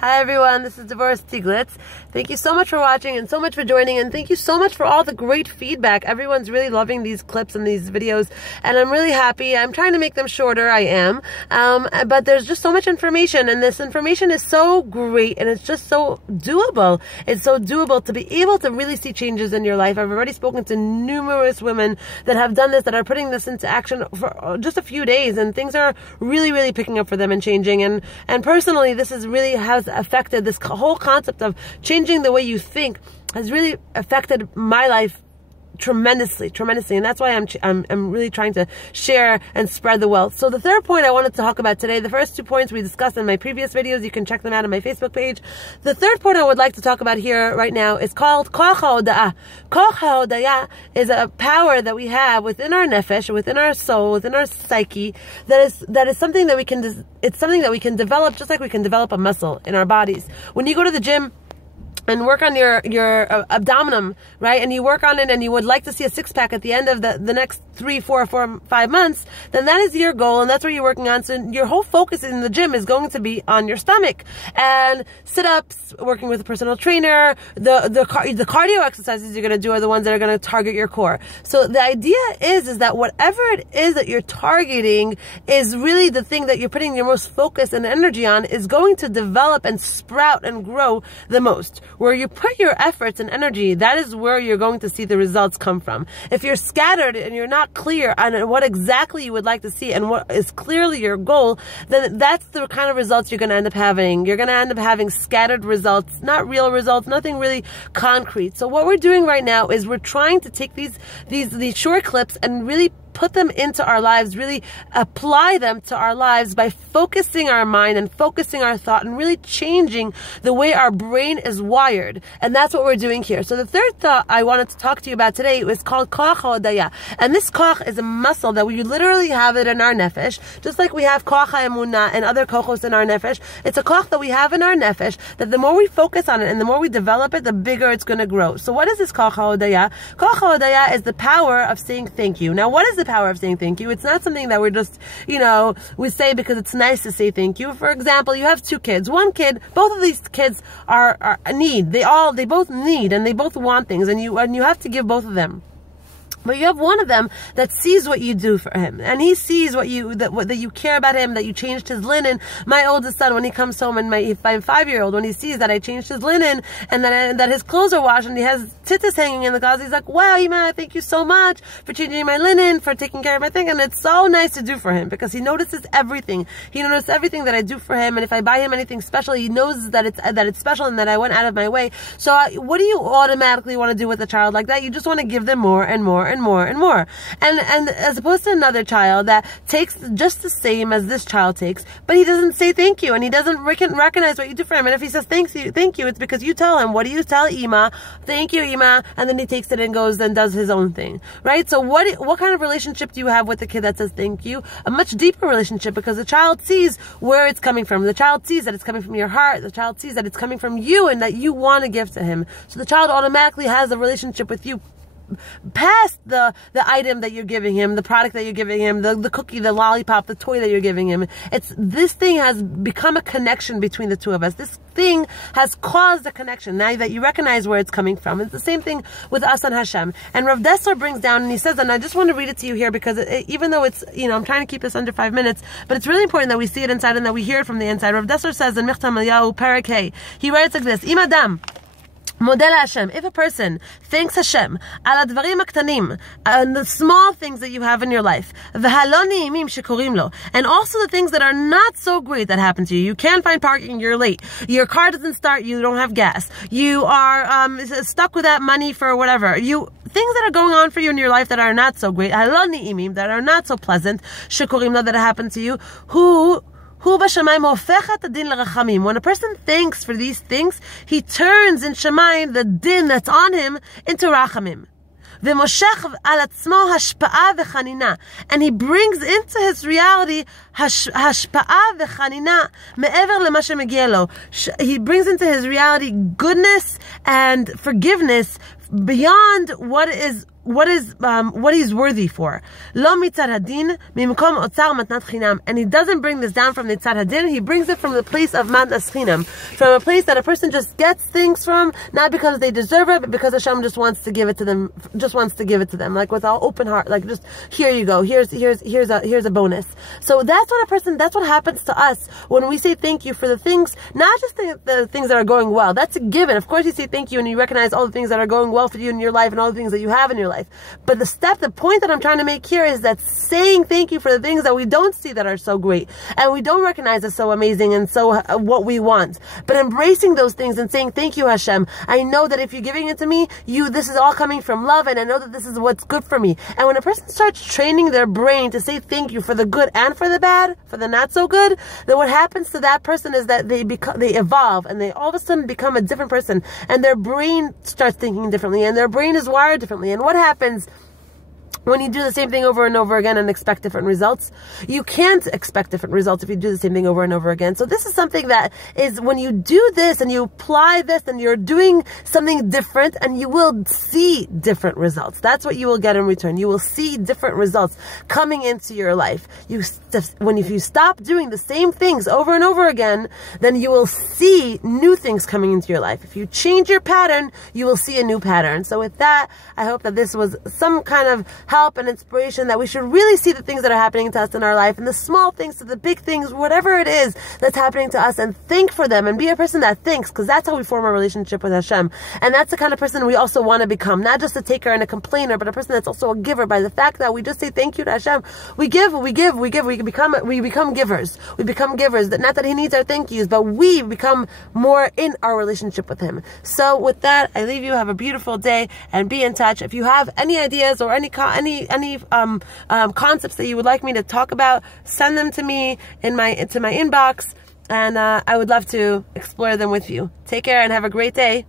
Hi everyone, this is Devorah Stieglitz. Thank you so much for watching and so much for joining, and thank you so much for all the great feedback. Everyone's really loving these clips and these videos, and I'm really happy. I'm trying to make them shorter, I am, but there's just so much information, and this information is so great, and it's just so doable. It's so doable to be able to really see changes in your life. I've already spoken to numerous women that have done this, that are putting this into action for just a few days, and things are really, really picking up for them and changing. And personally, this is really has affected, this whole concept of changing the way you think has really affected my life tremendously, and that's why I'm really trying to share and spread the wealth. So the third point I wanted to talk about today, the first 2 points we discussed in my previous videos, you can check them out on my Facebook page. The third point I would like to talk about here right now is called Koach HaHoda'ah. Koach HaHoda'ah is a power that we have within our nefesh, within our soul, within our psyche, that is something that we can, it's something that we can develop just like we can develop a muscle in our bodies. When you go to the gym and work on your abdomen, right? And you work on it, and you would like to see a six-pack at the end of the next 3, 4, 5 months, then that is your goal, and that's what you're working on. So your whole focus in the gym is going to be on your stomach, and sit-ups, working with a personal trainer, the cardio exercises you're going to do are the ones that are going to target your core. So the idea is that whatever it is that you're targeting is really the thing that you're putting your most focus and energy on, is going to develop and sprout and grow the most. Where you put your efforts and energy, that is where you're going to see the results come from. If you're scattered and you're not clear on what exactly you would like to see and what is clearly your goal, then that's the kind of results you're going to end up having. You're going to end up having scattered results, not real results, nothing really concrete. So what we're doing right now is we're trying to take these short clips and really put them into our lives, really apply them to our lives by focusing our mind and focusing our thought and really changing the way our brain is wired. And that's what we're doing here. So the third thought I wanted to talk to you about today is called Koach HaHoda'ah. And this koach is a muscle that we literally have it in our nefesh, just like we have Koach HaEmunah and other kochos in our nefesh. It's a koach that we have in our nefesh that the more we focus on it and the more we develop it, the bigger it's going to grow. So what is this Koach HaHoda'ah? Koach HaHoda'ah is the power of saying thank you. Now, what is the power of saying thank you? It's not something that we're just, we say because it's nice to say thank you. For example, you have 2 kids. One kid, both of these kids are need. They both need and they both want things, and you have to give both of them. But you have one of them that sees what you do for him, and he sees that you care about him, that you changed his linen. My oldest son, when he comes home, and my 5-year-old, when he sees that I changed his linen and that his clothes are washed and he has tittas hanging in the closet, he's like, "Wow, Ima, thank you so much for changing my linen, for taking care of my thing." And it's so nice to do for him because he notices everything. He notices everything that I do for him, and if I buy him anything special, he knows that it's special and that I went out of my way. So what do you automatically want to do with a child like that? You just want to give them more and more and more and more. And as opposed to another child that takes just the same as this child takes, but he doesn't say thank you, and he doesn't recognize what you do for him. And if he says thank you, it's because you tell him. What do you tell Ima? Thank you, Ima. And then he takes it and goes and does his own thing, right? So what kind of relationship do you have with the kid that says thank you? A much deeper relationship, because the child sees where it's coming from. The child sees that it's coming from your heart. The child sees that it's coming from you and that you want to give to him. So the child automatically has a relationship with you past the item that you're giving him, the product that you're giving him, the cookie, the lollipop, the toy that you're giving him. This thing has become a connection between the two of us. This thing has caused a connection now that you recognize where it's coming from. It's the same thing with us and Hashem. And Rav Dessler brings down, and he says, and I just want to read it to you here because even though it's, I'm trying to keep this under 5 minutes, but it's really important that we see it inside and that we hear it from the inside. Rav Dessler says in Michtam Eliyahu Perek Hey, he writes like this: Im Adam Model Hashem. If a person thanks Hashem al advarim aktanim, and the small things that you have in your life, v'halo ne'imim shekorim lo, and also the things that are not so great that happen to you. You can't find parking, you're late, your car doesn't start, you don't have gas, you are stuck with that money for whatever, things that are going on for you in your life that are not so great, halo ne'imim, that are not so pleasant, shekorim lo, that happen to you, when a person thanks for these things, he turns in Shemayim the din that's on him into rachamim. And he brings into his reality he brings into his reality goodness and forgiveness beyond what he's worthy for. Lo mitzad hadin mimkom otzar matnat chinam. And he doesn't bring this down from the tzad hadin, he brings it from the place of matnas chinam, from a place that a person just gets things from, not because they deserve it, but because Hashem just wants to give it to them, like with all open heart, like just, here you go, here's a bonus. So that's what happens to us when we say thank you for the things, not just the things that are going well. That's a given. Of course you say thank you and you recognize all the things that are going well for you in your life and all the things that you have in your life. But the point that I'm trying to make here is that saying thank you for the things that we don't see that are so great and we don't recognize as so amazing and so what we want, but embracing those things and saying thank you, Hashem. I know that if you're giving it to me, this is all coming from love, and I know that this is what's good for me. And when a person starts training their brain to say thank you for the good and for the bad, for the not so good, then what happens to that person is that they evolve and they all of a sudden become a different person, and their brain starts thinking differently, and their brain is wired differently. And what happens when you do the same thing over and over again and expect different results? You can't expect different results if you do the same thing over and over again. So this is something that is, when you do this and you apply this and you're doing something different, and you will see different results. That's what you will get in return. You will see different results coming into your life. If you stop doing the same things over and over again, then you will see new things coming into your life. If you change your pattern, you will see a new pattern. So with that, I hope that this was some kind of help and inspiration, that we should really see the things that are happening to us in our life, and the small things to the big things, whatever it is that's happening to us, and think for them and be a person that thinks, because that's how we form a relationship with Hashem. And that's the kind of person we also want to become, not just a taker and a complainer, but a person that's also a giver. By the fact that we just say thank you to Hashem, we become givers. We become givers. Not that he needs our thank yous, but we become more in our relationship with him. So with that, I leave you. Have a beautiful day and be in touch. If you have any ideas or any concepts that you would like me to talk about, send them to me into my inbox, and I would love to explore them with you. Take care and have a great day.